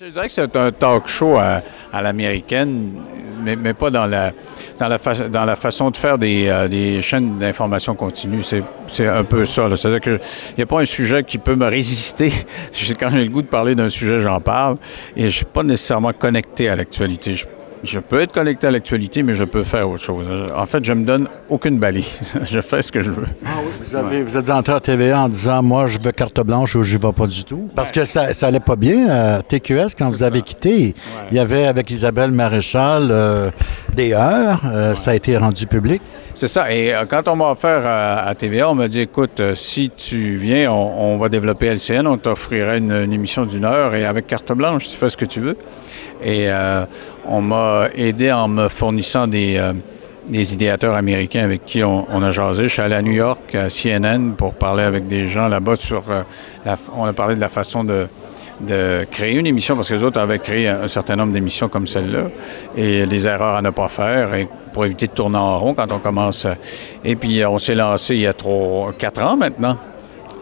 Je dirais que c'est un talk show à l'américaine, mais pas dans la façon de faire des chaînes d'information continue. C'est un peu ça, là. C'est-à-dire qu'il n'y a pas un sujet qui peut me résister. Quand j'ai le goût de parler d'un sujet, j'en parle. Et je ne suis pas nécessairement connecté à l'actualité. Je peux être connecté à l'actualité, mais je peux faire autre chose. En fait, je me donne aucune balise. Je fais ce que je veux. Ah oui, vous êtes entré à TVA en disant, moi, je veux carte blanche ou je ne vais pas du tout. Parce que ça allait pas bien. TQS, quand vous avez quitté, il y avait avec Isabelle Maréchal des heures. Ça a été rendu public. C'est ça. Et quand on m'a offert à TVA, on m'a dit, écoute, si tu viens, on va développer LCN, on t'offrirait une émission d'une heure et avec carte blanche, tu fais ce que tu veux. Et on m'a aidé en me fournissant des idéateurs américains avec qui on a jasé. Je suis allé à New York, à CNN, pour parler avec des gens là-bas sur... on a parlé de la façon de créer une émission, parce que les autres avaient créé un certain nombre d'émissions comme celle-là, et les erreurs à ne pas faire, et pour éviter de tourner en rond quand on commence. Et puis, on s'est lancé il y a 4 ans maintenant.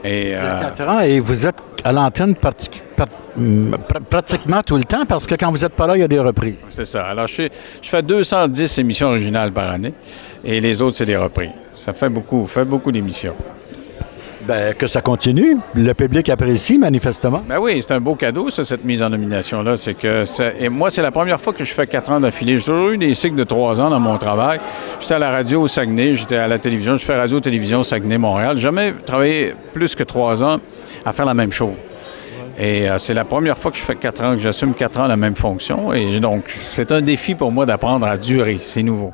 Il y a 4 ans, et vous êtes à l'antenne pratiquement tout le temps, parce que quand vous n'êtes pas là, il y a des reprises. C'est ça. Alors, je fais 210 émissions originales par année, et les autres, c'est des reprises. Ça fait beaucoup d'émissions. Bien, que ça continue. Le public apprécie, manifestement. Ben oui, c'est un beau cadeau, ça, cette mise en nomination-là. Et moi, c'est la première fois que je fais 4 ans d'affilée. J'ai toujours eu des cycles de 3 ans dans mon travail. J'étais à la radio au Saguenay, j'étais à la télévision, je fais radio-télévision Saguenay-Montréal. J'ai jamais travaillé plus que 3 ans à faire la même chose. Et c'est la première fois que je fais 4 ans, que j'assume 4 ans la même fonction. Et donc, c'est un défi pour moi d'apprendre à durer. C'est nouveau.